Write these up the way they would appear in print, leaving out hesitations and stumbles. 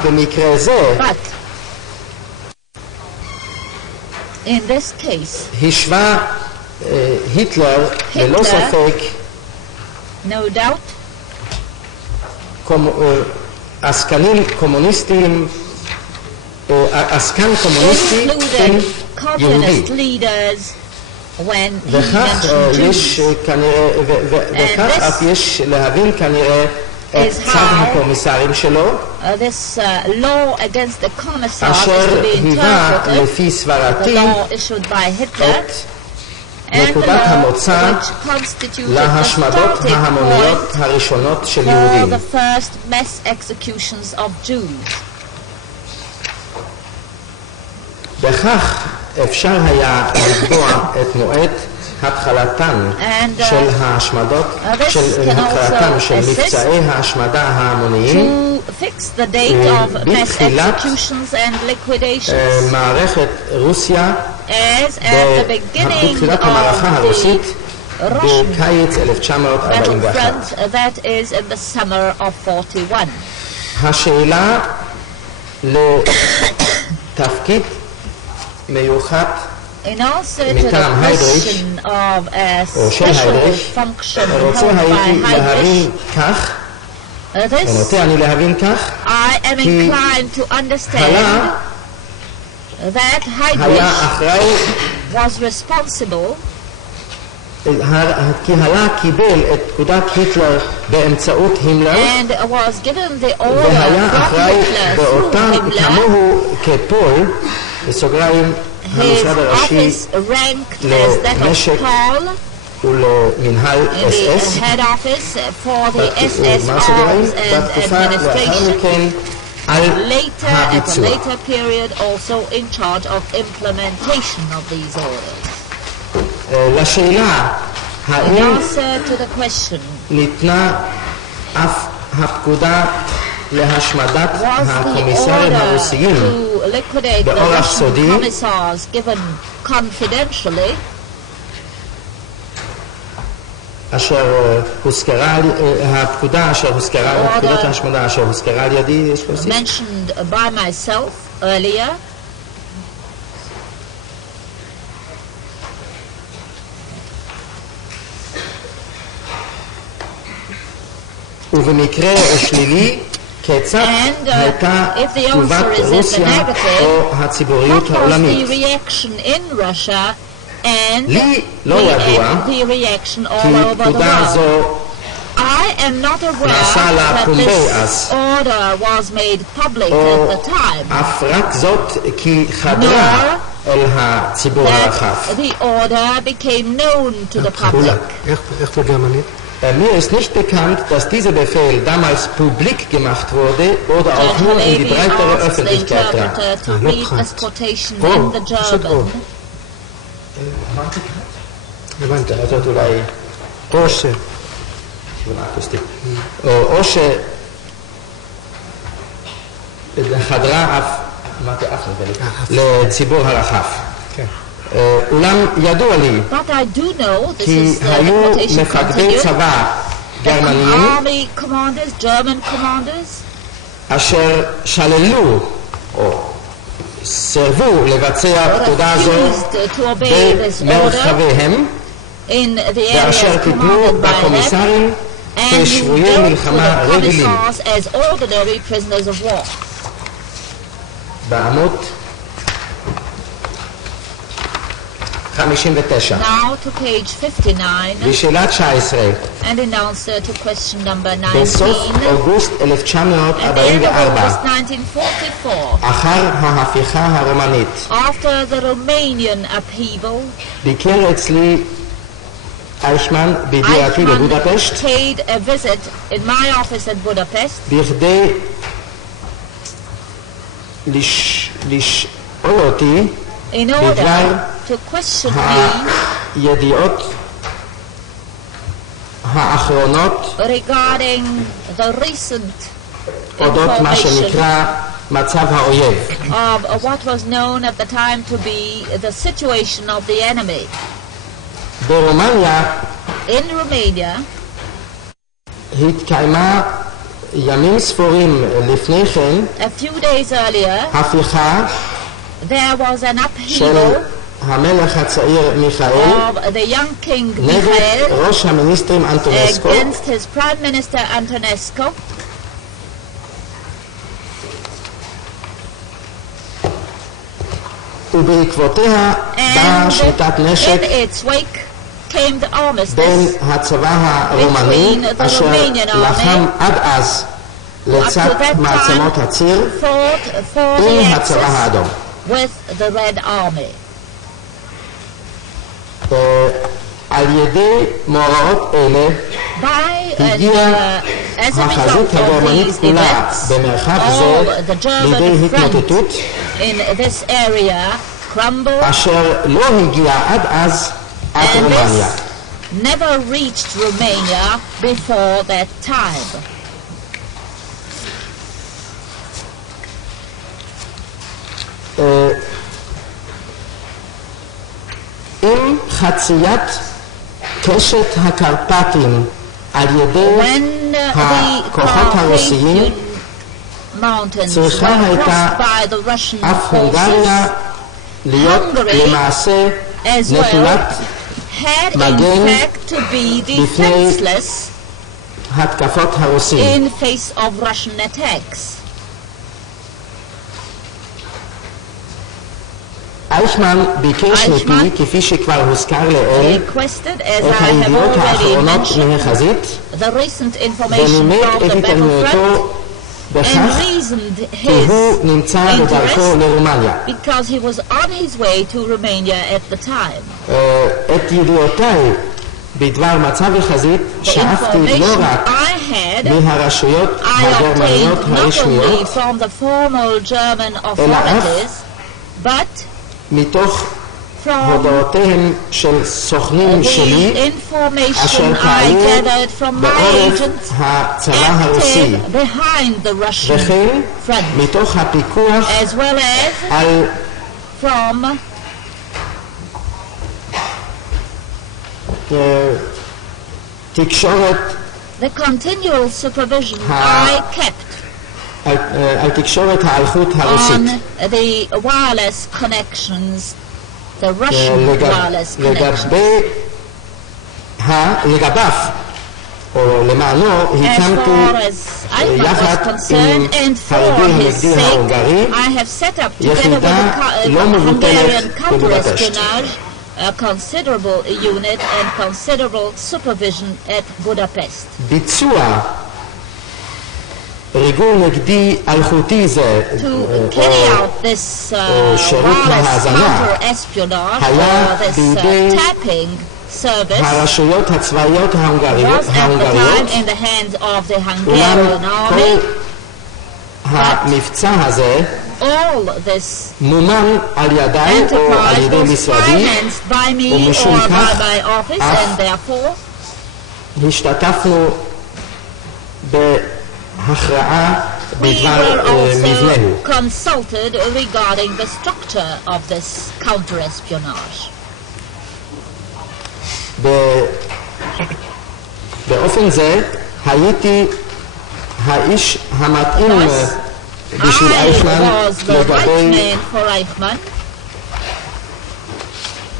אף במקרה זה in this case, השווה היטלר ללא ספק no doubt, עסקנים קומוניסטיים, עסקן קומוניסטי יהודי. וכך אף יש להבין כנראה את צד הקומיסרים שלו, אשר היווה לפי סברתי את נקודת המוצא להשמדות ההמוניות הראשונות של יהודים. בכך אפשר היה לקבוע את מועד התחלתן של ההשמדות, התחלתם של מבצעי ההשמדה ההמוניים בתחילת מערכת רוסיה, בתחילת המערכה הרוסית בקיץ 1941. השאלה לתפקיד מיוחד מטעם היידריך או של היידריך רוצה הייתי להבין כך, או נוטה אני להבין כך, כי היה אחראי, כי הלה קיבל את פקודת היטלר באמצעות הימלר והיה אחראי באותם כמוהו כפול בסוגריים המשרד הראשי למשק ולמנהל אס-אס בתקופה לאחר מכן על הביצוע. לשאלה האם ניתנה אף הפקודה להשמדת הקומיסרים הרוסיים באורח סודי, אשר הוזכרה, הפקודה אשר הוזכרה, פקודת ההשמדה אשר הוזכרה על ידי, יש להוסיף? mentioned by myself earlier. ובמקרה שלילי, כיצד הייתה תגובת רוסיה או הציבוריות העולמית? לי לא ידוע כי פקודה זו נעשה לה פומבי אז, או אף רק זאת כי חדרה אל הציבור הרחב. איך בגרמנית? Mir ist nicht bekannt, dass dieser Befehl damals publik gemacht wurde oder auch nur in die breitere Öffentlichkeit trat. הבנתי. זאת אולי או שחדרה אף לציבור הרחב. אולם ידוע לי כי היו מפקדי צבא גרמניים אשר שללו או סרבו לבצע פקודה זו במרחביהם ואשר טיפלו בקומיסרים כשבויי מלחמה רגילים. בעמוד 59. Now to page 59. לשאלה 19. And in answer to question number 19. בסוף אוגוסט 1944. אחר ההפיכה הרומנית. After the Romanian upheaval. ביקר אצלי אייכמן בדירתי בבודפשט. paid a visit in my office at Budapest. בכדי לשאול אותי בדבר הידיעות האחרונות אודות מה שנקרא מצב האויב. Of what was known at the time to be the situation of the enemy. ברומניה in Romania התקיימה ימים ספורים לפני כן, a few days earlier, הפיכה there was an של upheaval המלך הצעיר מיכאל of the young king נגד Michael ראש המיניסטרים אנטונסקו, against his prime minister Antonescu, ובעקבותיה באה and שביתת נשק in its wake came the בין armistice הצבא הרומני, between the אשר Romanian לחם army, עד אז לצד up to that מעצמות time הציר fought for עם the הצבא Axis האדום. with the Red Army. על ידי מאורעות אלה By and הגיעה as a החזית result of הגרמנית these כולה events, במרחב all זה the לידי German front התמוטטות, in this area crumbled, אשר לא הגיעה עד אז עד and רומניה. this never reached Romania before that time. עם חציית קשת הקרפטים על ידי When the הכוחות הרוסיים, Carpathian Mountains צריכה were הייתה crossed by the Russian אף forces, הונגריה להיות Hungary למעשה as נטולת well had in מגן fact to be בפני defenseless התקפות הרוסים. in face of Russian attacks. אייכמן ביקש אייכמן מפי, כפי שכבר הוזכר לעיל, Requested, as את I have הידיעות already האחרונות mentioned, מהחזית, the recent information ונימק from את the battlefront, התעניינותו and בכך reasoned כי his הוא נמצא בדרכו interest לרומניה. because he was on his way to Romania at the time. את ידיעותיי בדבר מצב החזית The שאפתי לא information רק I had, מהרשויות I הגרמניות obtained not only הרשמיות, from the formal German authorities, but מתוך from הודעותיהם של סוכנים שלי, the information אשר I פעלו gathered from my בעורף agents הצבא הרוסי, active behind the Russian וכן front, מתוך הפיקוח as well as על from תקשורת, the continual supervision Ha- I kept על תקשורת האלחוט הרוסית. on the wireless connections, the Russian wireless connections. לגביו, או למענו, As הקמתי far as Aykman יחד was concerned, עם and for חרדי his הנגדי ההונגרי, sake, I have set up together with יחידה the לא מבוטלת Hungarian בבודפשט. counter-espionage a considerable unit and considerable supervision at Budapest. ביצוע ריגול נגדי אלחוטי זה, To carry out this שירות wireless ההאזנה, counter-espionage היה or this בידי tapping service הרשויות הצבאיות was ההונגריות, at the time in the hands of the אולם Hungarian כל army. המבצע הזה All this מומן על ידיי או על enterprise ידי was משרדי, financed by me ומשום or by כך my office, אף and therefore השתתפנו בהכרעה we בדבר were also מבנהו. consulted regarding the structure of this counter-espionage. באופן זה הייתי האיש המתאים בשביל I אייכמן was the right לגבי man for Eichmann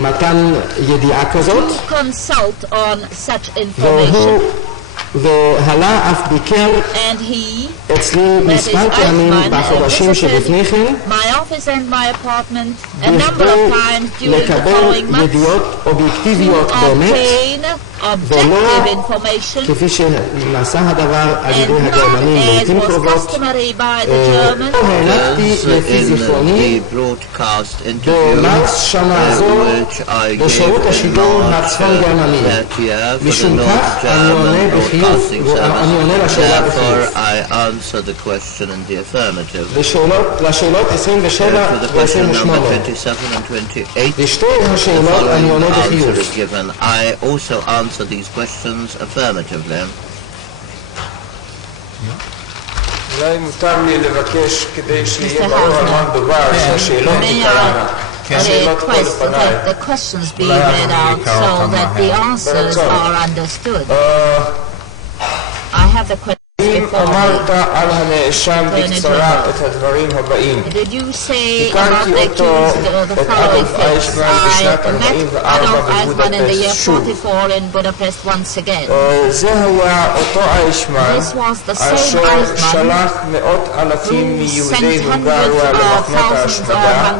מתן ידיעה כזאת, to consult on such והוא information, והלה אף ביקר and he, אצלי that is מספר פעמים Eichmann, בחודשים שלפני כן, my office and my apartment a number בכדי of times during the לקבל following months ידיעות to אובייקטיביות באמת, obtain objective information, כפי שנעשה הדבר על ידי and not הגרמנים as לעתים was קרובות. customary by the Germans. פה הענקתי לפי זיכרוני במרס שנה זו בשירות השידור הצפון גרמני. משום כך אני עונה בחיוב, אני עונה לשאלה בחיוב. לשאלות 27 ו-28. לשתי השאלות אני עונה בחיוב. I also answer these questions affirmatively. אולי מותר לי לבקש כדי שיהיה ברור על מה מדובר, שהשאלות תקראנה. Request that the questions be read out so that the answers are understood. I have the question. האם אמרת על הנאשם בקצרה את הדברים הבאים? הכרתי אותו, את אדולף אייכמן, בשנת 44 בבודפשט שוב. זה היה אותו אייכמן אשר שלח מאות אלפים מיהודי הונגריה למחנות ההשמדה,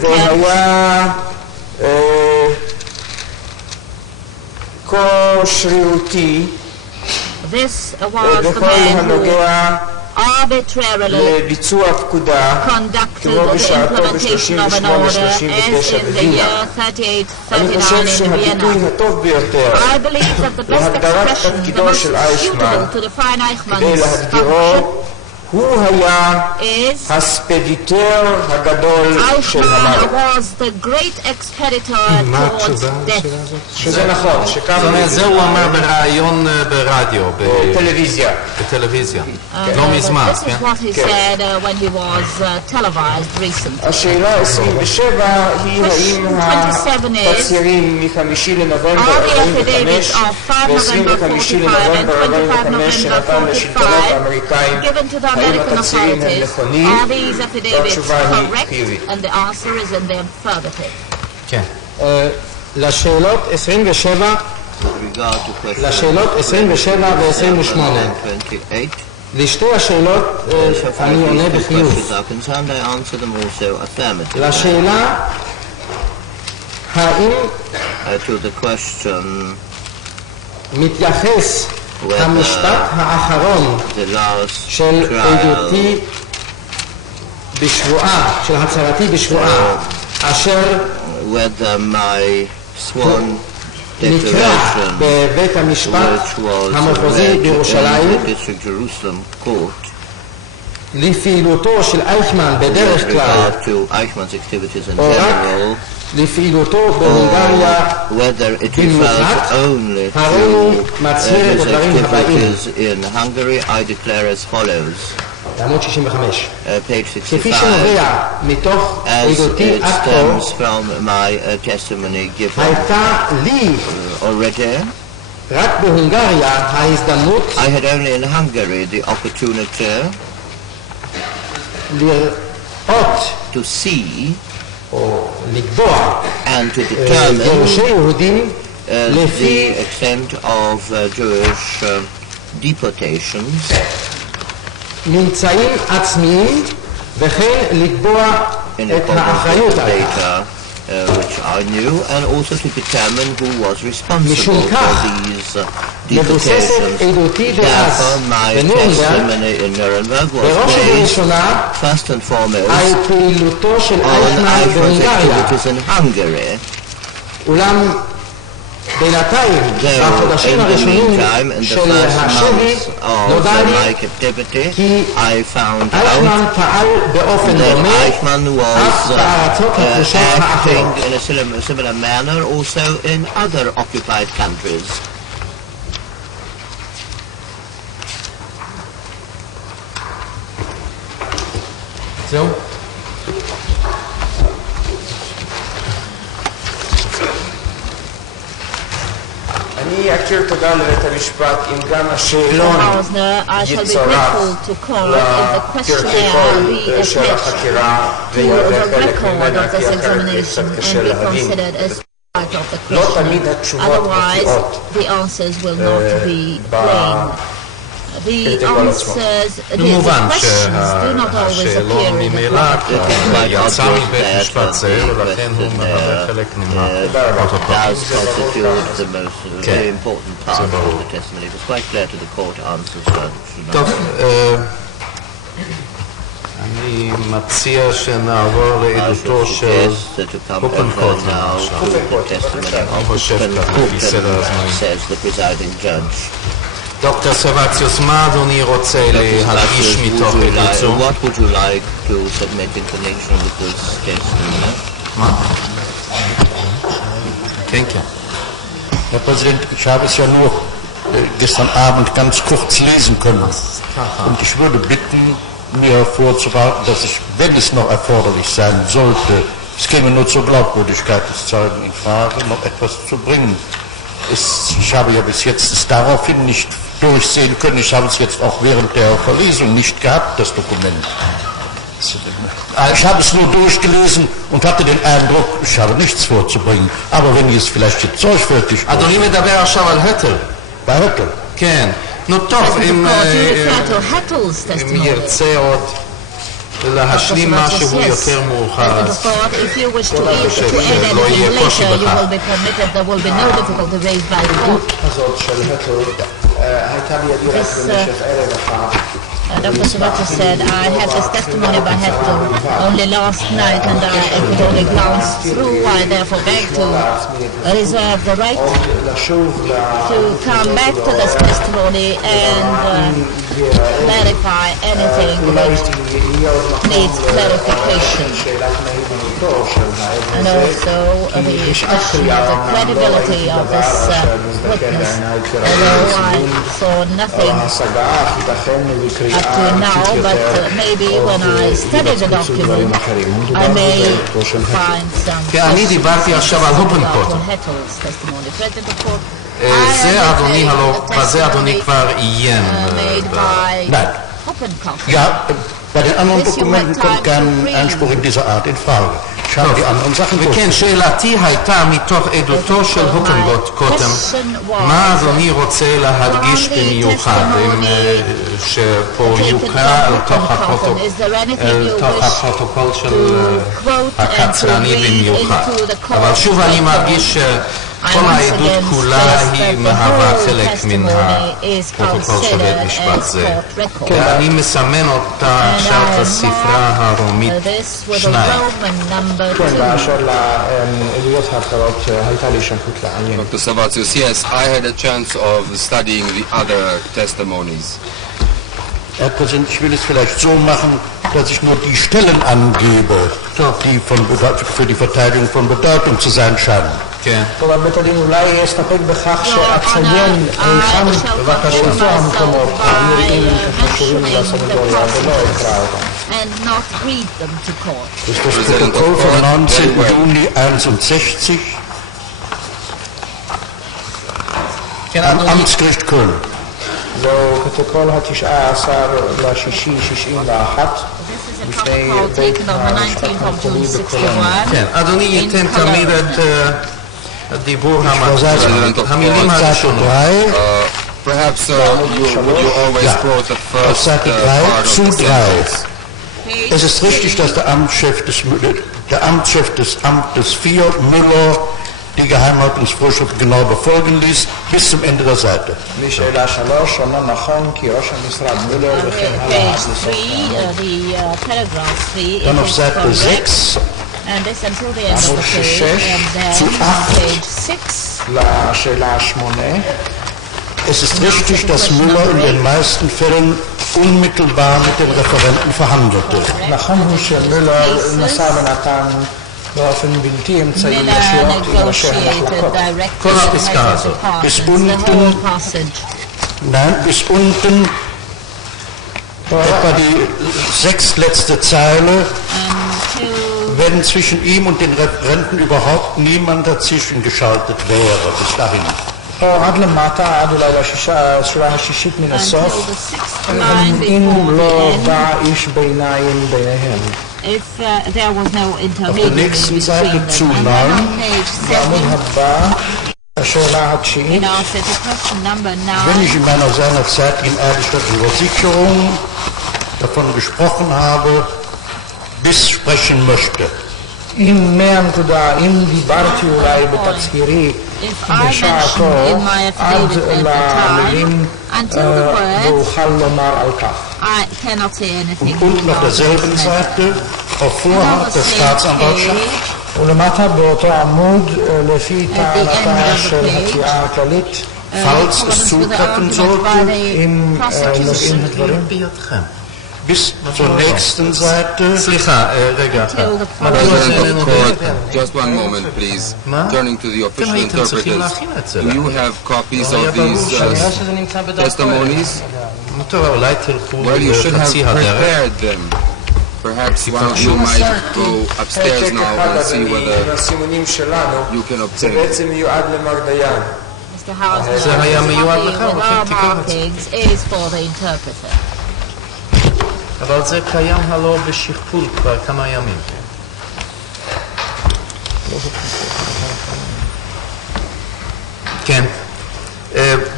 והיה כה שרירותי בכל הנוגע לביצוע פקודה כמו בשעתו ב-38-39 בווינה. אני חושב שהביטוי הטוב ביותר להגדרת תפקידו של אייכמן כדי להגדירו הוא היה הספדיטר הגדול של המוות. שזה נכון, זה הוא אמר בראיון ברדיו, בטלוויזיה, לא מזמן. השאלה 27 היא האם התצהירים מ-5 לנובמבר 45 ו-25 לנובמבר 45 שנתן לשלטונות האמריקאים האם התצהירים הם נכונים, והתשובה היא חיובית. כן. לשאלות 27 ו-28 לשתי השאלות אני עונה בחיוב. לשאלה האם מתייחס המשפט האחרון של עדותי בשבועה, של הצהרתי בשבועה, אשר נקרא בבית המשפט המחוזי בירושלים לפעילותו של אייכמן בדרך כלל, או רק לפעילותו בהונגריה במיוחד, הרי הוא מצהיר את הדברים הבאים. בעמוד 65. כפי שנובע מתוך עדותי עד כה, הייתה לי רק בהונגריה ההזדמנות לראות או לקבוע גירושי יהודים לפי ממצאים עצמיים וכן לקבוע את האחריות עליהם. משום כך מבוססת עדותי דאז בנירנברג בראש ובראשונה על פעילותו של אייכמן בהונגריה. אולם בינתיים, בחודשים הראשונים של השבי, נודע לי כי אייכמן פעל באופן דומה אף בארצות הכבושות האחרות. זהו? אני אכיר תודה לבית המשפט אם גם השאלון יצורף לפרטי קול של החקירה ויהיה חלק ממנה כי אחרת יהיה קצת קשה להבין. לא תמיד התשובות מופיעות במובן שהשאלון ממילא יצא מבית משפט זה ולכן הוא מהווה חלק מהפרוטוקול. כן, זה ברור. טוב, אני מציע שנעבור לעדותו של קופנקוט אני חושב ככה, בסדר הזמן. דוקטור סבציוס, מה אדוני רוצה להדגיש מתוך עדותו? מה? כן, כן. Herr Präsident, ich habe es ja nur gestern Abend ganz kurz lesen können. Und ich würde bitten, mir vorzubehalten, dass ich, wenn es noch erforderlich sein sollte, es käme nur zur Glaubwürdigkeit des Zeugen in Frage, noch etwas zu bringen. Ich habe ja bis jetzt es daraufhin nicht durchsehen können. Ich habe es jetzt auch während der Verlesung nicht gehabt, das Dokument. Ich habe es nur durchgelesen und hatte den Eindruck, ich habe nichts vorzubringen. Aber wenn ich es vielleicht jetzt sorgfältig... אדוני מדבר עכשיו על הטל. בהטל. כן. נו טוב, אם ירצה עוד להשלים משהו יותר מאוחר, אז אני חושב שלא יהיה קושי בכך. הזאת של הטל הייתה בידי רק במשך ערב אחד. Dr. Shibata said, I had this testimony by Hetel only last night and I could only glance through. I therefore beg to reserve the right to come back to this testimony and clarify anything which needs clarification. And also the question of the credibility of this witness, although I saw nothing up to now, but maybe when I study the document, I may find some אני דיברתי עכשיו על הופנקוט. בזה אדוני כבר עיין. Ja, bei den anderen Dokumenten kommt kein Einspruch in dieser Art in Frage. Ich habe die anderen Sachen וכן, שאלתי הייתה מתוך עדותו של הופנגוט קודם, מה אדוני רוצה להדגיש במיוחד, שפה יוקרא אל תוך הפרוטוקול של הקצרני במיוחד. אבל שוב אני מרגיש כל העדות כולה היא מהווה חלק מן הפרוטוקול של בית משפט זה. אני מסמן אותה עכשיו בספרה הרומית 2. Dr. Savatius, yes, I had a chance of studying the other testimonies. Herr Präsident, ich will es vielleicht so machen, dass ich nur die Stellen angebe, die für die Verteidigung von Bedeutung zu sein scheinen. טוב, בית הדין אולי יסתפק בכך שאציין היכן באותו המקומות הנראים כחשובים לסנגוריה ולא אקרא אותם. Das ist das Protokoll vom 19. Juni 61 am Amtsgericht Köln. זהו פרוטוקול ה-19 לשישי 61 לפני בית המשפט המחוזי בקולומביה. כן, אדוני ייתן תמיד את הדיבור המילים הראשונות. Perhaps would you always quote the first part of the sentence? Es ist richtig, dass der Amtschef des Amtes 4, Müller, die Geheimhaltungsvorschrift genau befolgen ließ, bis zum Ende der Seite. Dann auf Seite 6, zu 8. Es ist richtig, dass Müller in den meisten Fällen unmittelbar mit den Referenten verhandelte. באופן בלתי אמצעי ישירות עם ראשי המחלקות. כל הפסקה הזאת. Bis unten, etwa die 6. letzte Zeile, wenn zwischen ihm und den Referenten überhaupt niemand dazwischen geschaltet wäre, bis dahin. עד למטה, עד אולי לשורה השישית מן הסוף, אם לא בא איש ביניים ביניהם. If there was no intermediary between them. In our set of question number 9. Wenn ich in meiner seinerzeit in eidesstattlichen Versicherung davon gesprochen habe, bis sprechen möchte. אם דיברתי אולי בתצהירי בשעתו עד למילים ואוכל לומר על כך. Und auf derselben Seite, auf Vorhang der Staatsanwaltschaft, ולמטה באותו עמוד לפי טענתה של התביעה הכללית, falls es zutreffen sollte, אם נוגעים הדברים. Bis zur nächsten Seite. סליחה, רגע. Just one moment, please. Turning to the official interpreters. Do you have copies of these testimonies? Well, you should have prepared them. Perhaps one of you might go upstairs now and see whether you can obtain them. Mr. Hausner, the markings is for the interpreter. אבל זה קיים הלא בשכפול כבר כמה ימים. כן.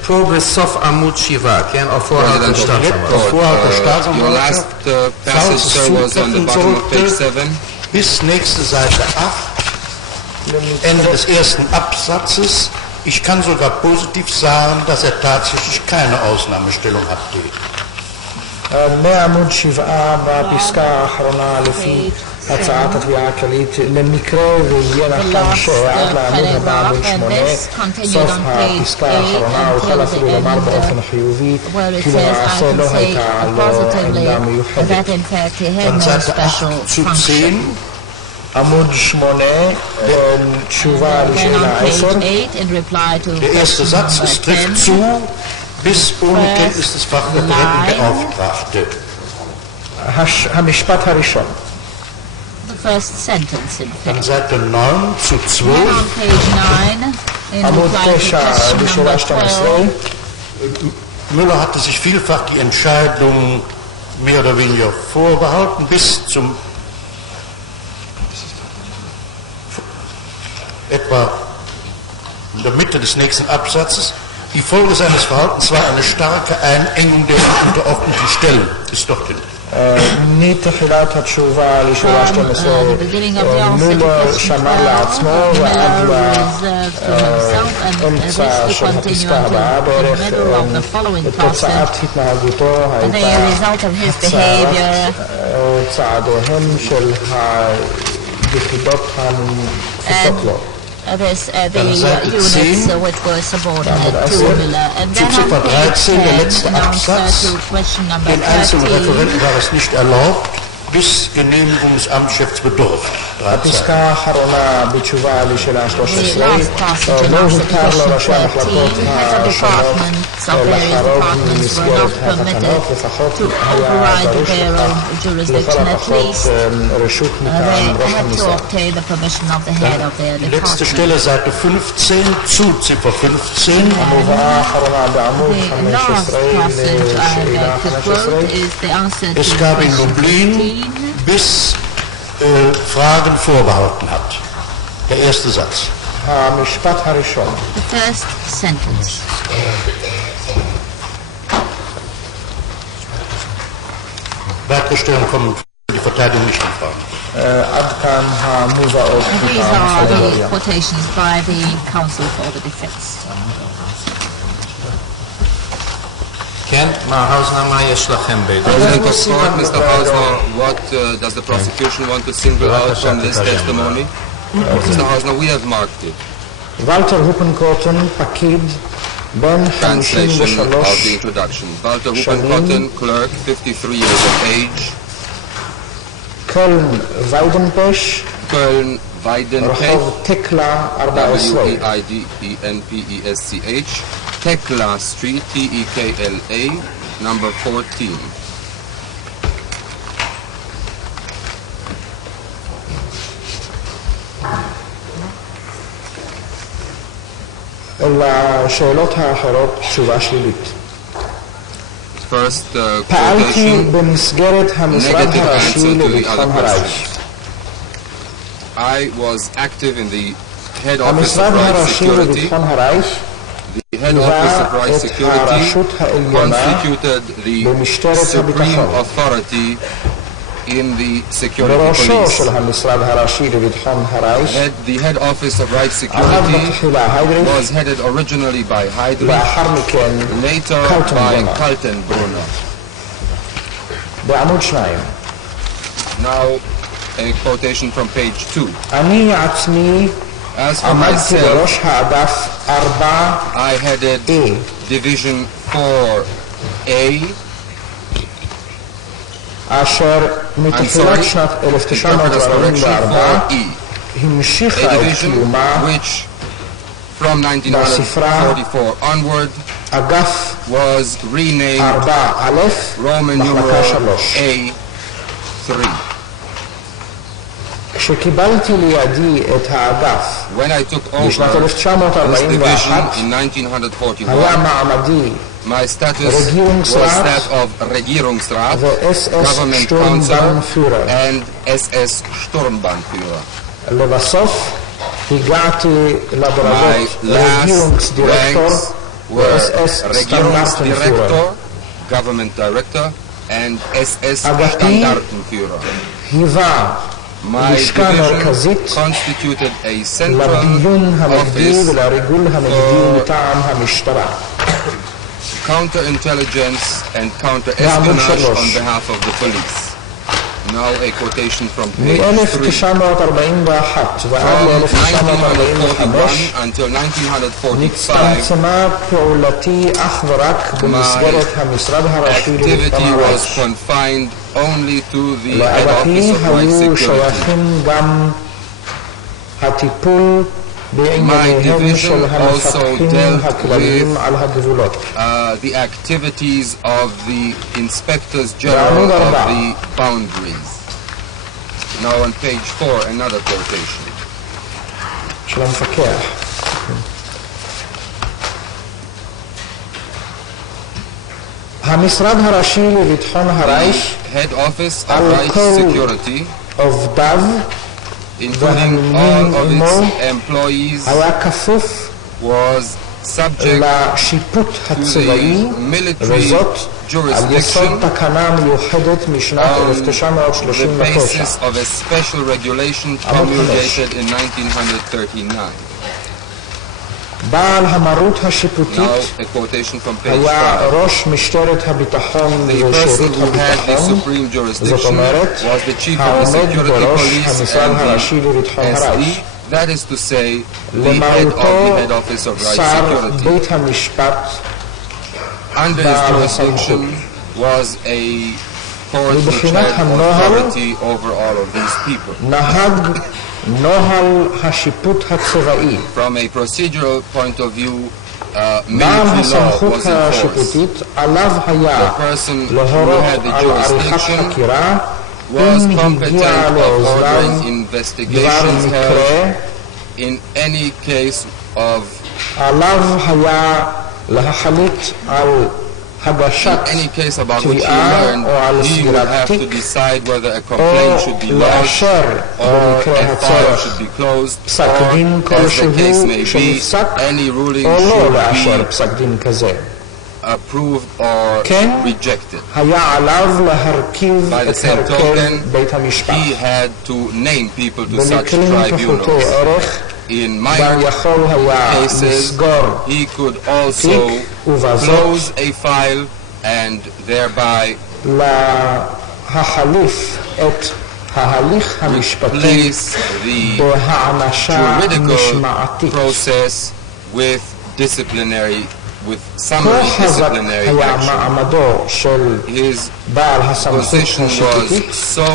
פה בסוף עמוד 7, כן? או vorher den Startschema. Your last passage, sir, was on the bottom of page 7. Bis nächste Seite 8, Ende des ersten Absatzes. Ich kann sogar positiv sagen, dass er tatsächlich keine Ausnahmestellung abgeht. מעמוד 7 בפסקה האחרונה לפי הצעת התביעה הכללית למקרה ויהיה לכם שעד לעמוד הבא עמוד 8 סוף הפסקה האחרונה אוכל אפילו לומר באופן חיובי כי למעשה לא הייתה לו עמדה מיוחדת. עמוד 8 תשובה לשאלה 10. Der erste Satz, es trifft zu bis ohne Kenntnis des Fachreferentenbeauftragten. המשפט הראשון. Dann Seite 9 zu 12. עמוד 9 בשאלה 12. Müller hatte sich vielfach die Entscheidung mehr oder weniger vorbehalten bis zum etwa in der Mitte des nächsten Absatzes. Die Folge seines Verhaltens war eine starke Einengung der unterordneten Stellen. Ist doch drin. מתחילת התשובה לשאלה 12 מולר שמר לעצמו ועד לאמצע של הפסקה הבאה בערך תוצאת התנהגותו הייתה צעדיהם של היחידות הנפוצות לו. The units which were subordinate to Müller. And then on page 10, answer to question number 13. Den einzelnen Referenten war es nicht erlaubt, bis Genehmigung des Amtschefs bedarf. הפסקה האחרונה בתשובה לשאלה 13 לא הותר לראשי המחלקות השונות לחרוג ממסגרת התקנות לפחות היה צריך לכל הפחות רשות מטעם ראש המשרד. Die letzte Stelle Seite 15 zu Ziffer 15. המובאה האחרונה בעמוד 15 לשאלה 15. Es gab in Lublin bis Fragen vorbehalten hat. Der erste Satz. המשפט הראשון. The first sentence. Weitere Stellen kommen für die Verteidigung nicht in Frage. עד כאן המובאות. These are the quotations by the counsel for the defense. כן, מה האוזנר, מה יש לכם בידו? Mr. Hausner, what does the prosecution want to single out from this testimony? Mr. Hausner, we have marked it. ולטר הופנקוטן, פקיד, בן 53 of the introduction. Walter Huppenkotten, clerk, 53 years of age. קלן ויידנפש, Köln Weidenpech, רחוב תקלה 14. W-E-I-D-E-N-P-E-S-C-H, Tekla Street, T-E-K-L-A, number 14. לשאלות האחרות תשובה שלילית. First פעלתי quotation, במסגרת המשרד negative הראשי answer to the לביטחון other הרייך. I was active in the head office המשרד of Right הראשי Security. לביטחון הרייך The head office of Right Security constituted the supreme authority in the security בראשו police. של המשרד הראשי לביטחון הרייך The head office of Right Security was headed originally by Heydrich, לאחר מכן later by Kaltenbrunner. בעמוד 2. Now, a quotation from page 2. אני עצמי As for עמדתי myself, בראש האגף 4 I headed Division 4A, אשר מתחילת שנת interpreter's correction 1944 4E, המשיכה a את division קיומה which from 1944 onward אגף was renamed 4א Roman מחלקה numeral 3. A3. כשקיבלתי לידי את האגף when I took over בשנת this 1941, division in 1941, היה מעמדי my status was that of Regierungsrat, Government Counselor, and SS Sturmbannführer. לבסוף הגעתי לדרגות רגierungsdirektor ו-SS Regierungsdirektor, Government Director, and SS Standartenführer. היווה My לשכה מרכזית division constituted a central לביון הנגדי office ולריגול הנגדי מטעם המשטרה. counterintelligence and counter-espionage on behalf of the police. Now a quotation from page 3. מ-1941 ועד From ל-1945 until 1945, נצטמצמה פעולתי אך ורק במסגרת המשרד הראשי לביטחון activity was הראש. confined only to the head לאגפי office of right היו security. שייכים גם הטיפול בענייניהם של המפקחים הכלליים על הגבולות. The activities of the inspectors general of the boundaries. Now on page 4, another quotation. של המפקח. המשרד הראשי לביטחון הרייך Head office of על right כל security, עובדיו including all of its employees, היה כפוף was subject לשיפוט to הצבאי, the military וזאת על יסוד jurisdiction תקנה מיוחדת משנת on the 1939. basis of a special regulation promulgated in 1939. בעל המרות השיפוטית Now a quotation from page היה 5. ראש משטרת הביטחון The person ושירות who had the הביטחון, supreme זאת jurisdiction אומרת, was the chief of the העומד security בראש police המשרד and הראשי לביטחון the הרייך. SE, that is to say, the head of למרותו the head office of right שר security. בית המשפט Under his jurisdiction was a court which מבחינת had הנוהל, authority over all of these people. נהג נוהל השיפוט הצבאי. From a procedural point of view, בעל military law הסמכות was enforced. השיפוטית עליו היה The person who להורות had the על עריכת jurisdiction חקירה was אם competent הגיע of לאוזניו ordering דבר investigations מקרה, held in any case of עליו היה להחליט על הגשת about which he תביעה learned, או על he would סגירת have to תיק decide whether a או complaint should be lodged לאשר or במקרה a file הצורך should be closed, פסק or, דין as the כלשהו case may be, שנפסק any ruling או לא should לאשר be פסק דין כזה. approved or כן, rejected. היה עליו להרכיב By the את same הרכב token, בית המשפט. he had to name people to such במקרים פחותי tribunals. ערך In my גם יכול היה cases, לסגור he could also תיק ובזאת close a file and thereby להחליף את ההליך המשפטי replace the בהענשה juridical משמעתית. process with כה summary חזק disciplinary היה action. מעמדו של His בעל הסמכות position השיפוטית was so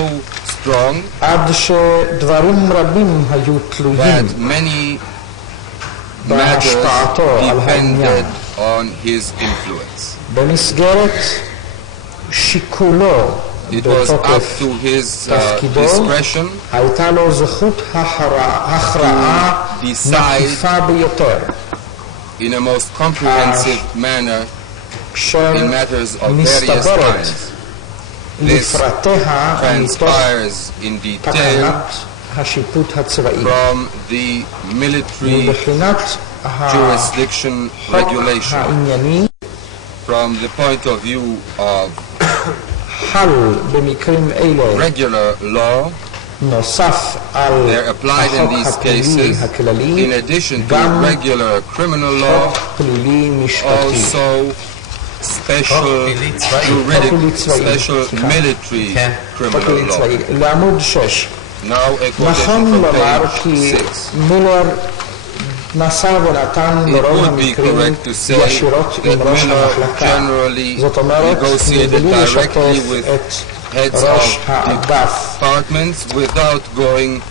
strong עד שדברים רבים היו תלויים that many matters בהשפעתו על העניין. depended on his influence. במסגרת שיקולו It was up בתוקף to his תפקידו, discretion הייתה לו זכות הכרעה מקיפה ביותר in a most comprehensive manner in matters of various מסתברת kinds. This לפרטיה מתוך transpires in detail תקנת השיפוט הצבאי. from the military מבחינת jurisdiction החוק regulation. הענייני From the point of view of חל במקרים אלה regular law, נוסף על they're applied in החוק these הפלילי cases, הכללי, in addition to גם regular criminal law, חוק פלילי משפטי. also special juridic, special military criminal law. לעמוד 6. Now a quotation נכון from לומר page כי 6. מילר נשא ונתן It ברוב would be המקרים correct to say ישירות that עם ראש Miller המחלקה. generally זאת אומרת, negotiated מבלי directly לשתף with את heads ראש of האגף departments without going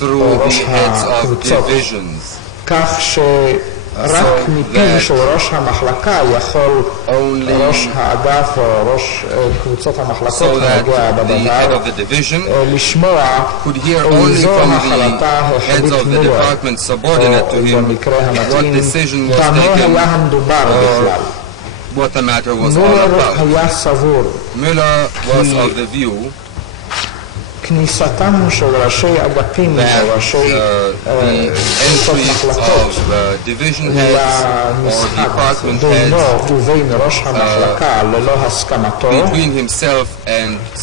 through או the ראש heads of הקבוצות. divisions. כך רק מפיו של ראש המחלקה יכול ראש האגף או ראש קבוצות המחלקות הנוגע בדבר לשמוע איזו החלטה החליט מילר, או במקרה המתאים, במה היה המדובר בכלל. מילר היה סבור כניסתם של ראשי אגפים או ראשי קבוצות מחלקות למשחק בינו ובין ראש המחלקה ללא הסכמתו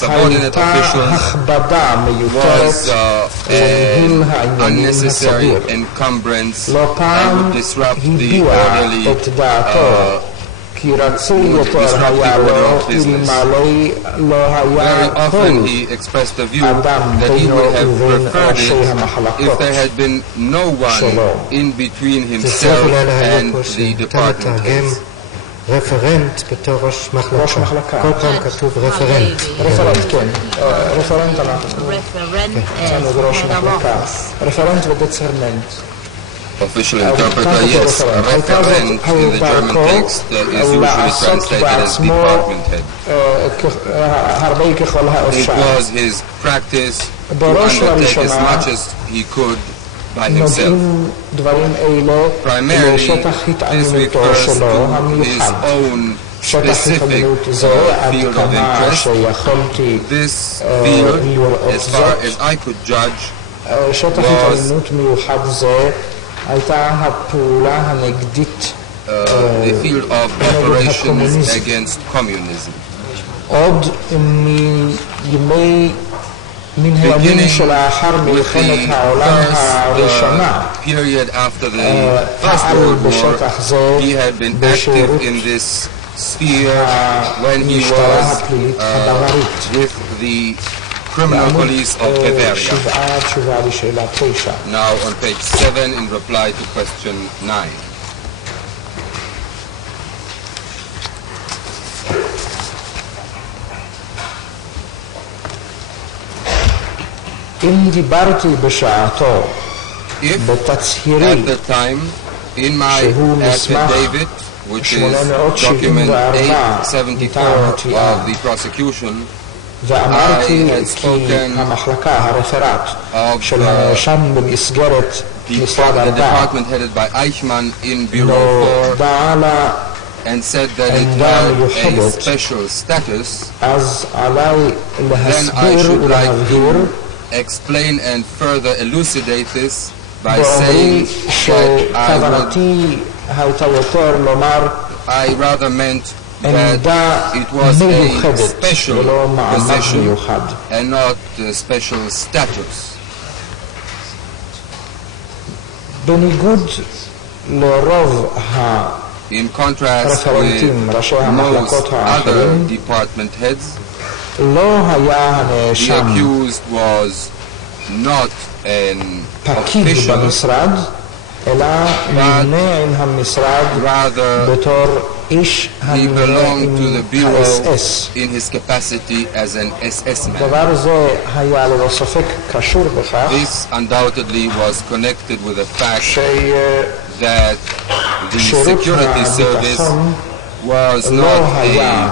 הייתה הכבדה מיותרת לניהול העניינים הסביר. לא פעם הביע את דעתו כי רצוי יותר היה לו אלמלא לא היה כל אדם בינו ובין ראשי המחלקות שלו. צריך אולי להעלות פה שאתה מתרגם רפרנט בתור ראש מחלקה. כל פעם כתוב רפרנט. רפרנט, כן. רפרנט אנחנו אצלנו זה ראש מחלקה. רפרנט ודצרננט. Official interpreter, yes, a referent in the German text is usually translated as department head. It was his practice to undertake as much as he could by himself. Primarily, this refers to his own specific field of interest. This field, as far as I could judge, שטח התעניינות מיוחד זה הייתה הפעולה הנגדית the field of operations against communism. עוד מן הימים שלאחר מלחמת העולם הראשונה פעל בשטח זה בשירות המשטרה הפלילית הבווארית. Criminal police of Bavaria. Now on page 7 in reply to question 9. אם דיברתי בשעתו בתצהירי שהוא מסמך 874 of the prosecution, ואמרתי כי המחלקה, הרפרט של הנאשם במסגרת משרד 4 נודע לה עמדה מיוחדת, אז עליי להסביר ולהבהיר באומרי שכוונתי הייתה יותר לומר עמדה מיוחדת ולא מעמד מיוחד. בניגוד לרוב הרפרנטים, ראשי המחלקות האחרים, לא היה הנאשם פקיד במשרד, אלא נמנה עם המשרד בתור איש הנמנה עם ה-SS. דבר זה היה ללא ספק קשור בכך ששירות הביטחון לא היה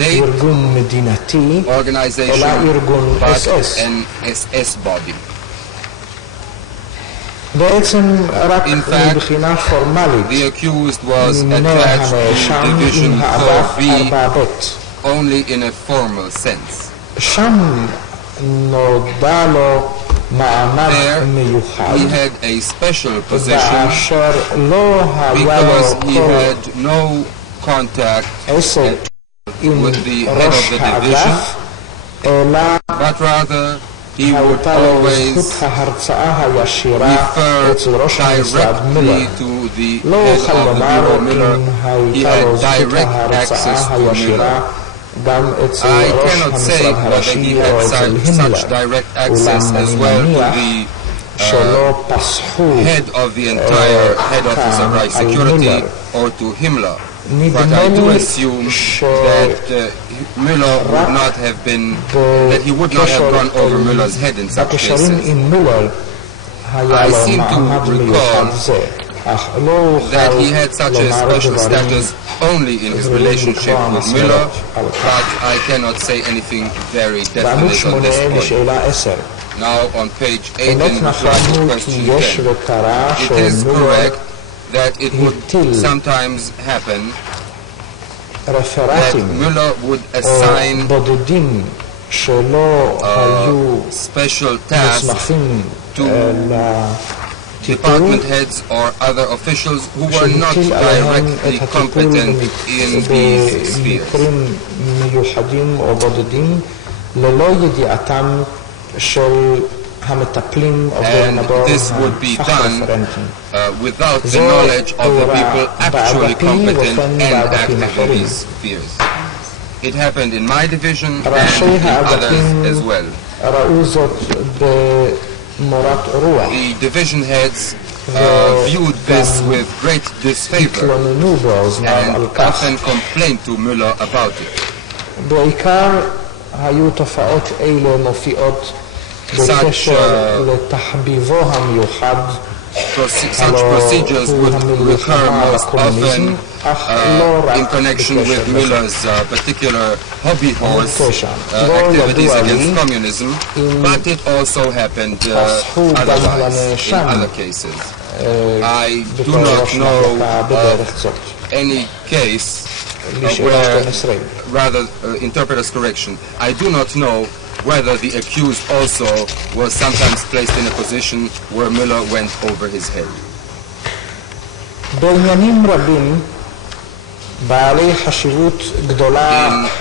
ארגון מדינתי, אלא ארגון SS. בעצם רק מבחינה פורמלית נמנה הנאשם עם האגף 4ב. שם נודע לו מעמד מיוחד, ואשר לא היה לו כל עסק עם ראש האגף, אלא הייתה לו זכות ההרצאה הישירה אצל ראש המשרד מילר. לא אוכל לומר אם הייתה לו זכות ההרצאה הישירה גם אצל ראש המשרד הראשי או אצל הימלר, אולם אני מניח שלא פסחו כאן על מילר. נדמה לי בקשרים עם מילר היה לו מעמד מיוחד זה. that he had such a special status only in his relationship with Müller, but I cannot say anything very definite on this point. Now on page 8 in reply to question 10, it is correct that it would sometimes happen that Müller would assign special tasks to department heads or other officials who were not directly competent in these spheres. And this would be done without the knowledge of the people actually competent and active in these spheres. It happened in my division and in others as well. The division heads viewed this with great disfavor and often complained to Müller about it. Such procedures would recur most often in connection with Müller's particular hobby horse activities against communism, but it also happened otherwise in other cases. I do not know of any case where, rather, interpreter's correction, I do not know whether the accused also was sometimes placed in a position where Müller went over his head. In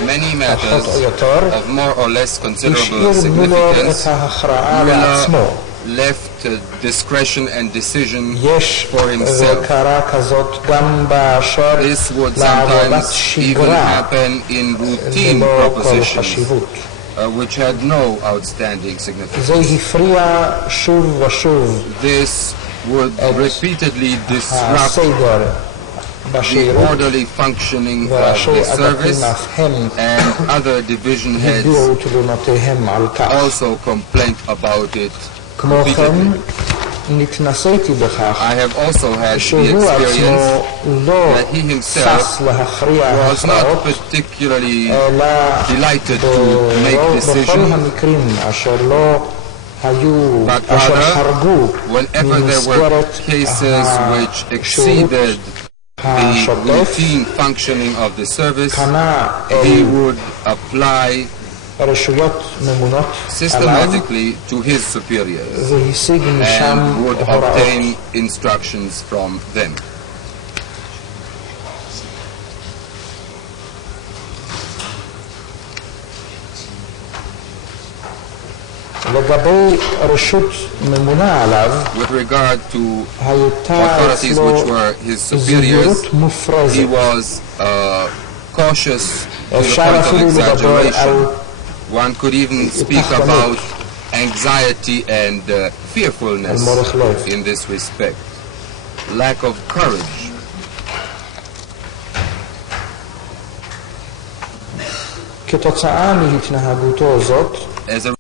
many matters of more or less considerable significance, Müller left discretion and decision for himself. This would sometimes even happen in routine propositions, which had no outstanding significance. This would repeatedly disrupt the orderly functioning of the service, and other division heads also complained about it repeatedly. I have also had the experience that he himself was not particularly delighted to make decisions, but rather, whenever there were cases which exceeded the routine functioning of the service, he would apply systematically to his superiors and would obtain instructions from them. With regard to authorities which were his superiors, he was cautious to the point of exaggeration. One could even speak about anxiety and fearfulness in this respect. Lack of courage. As a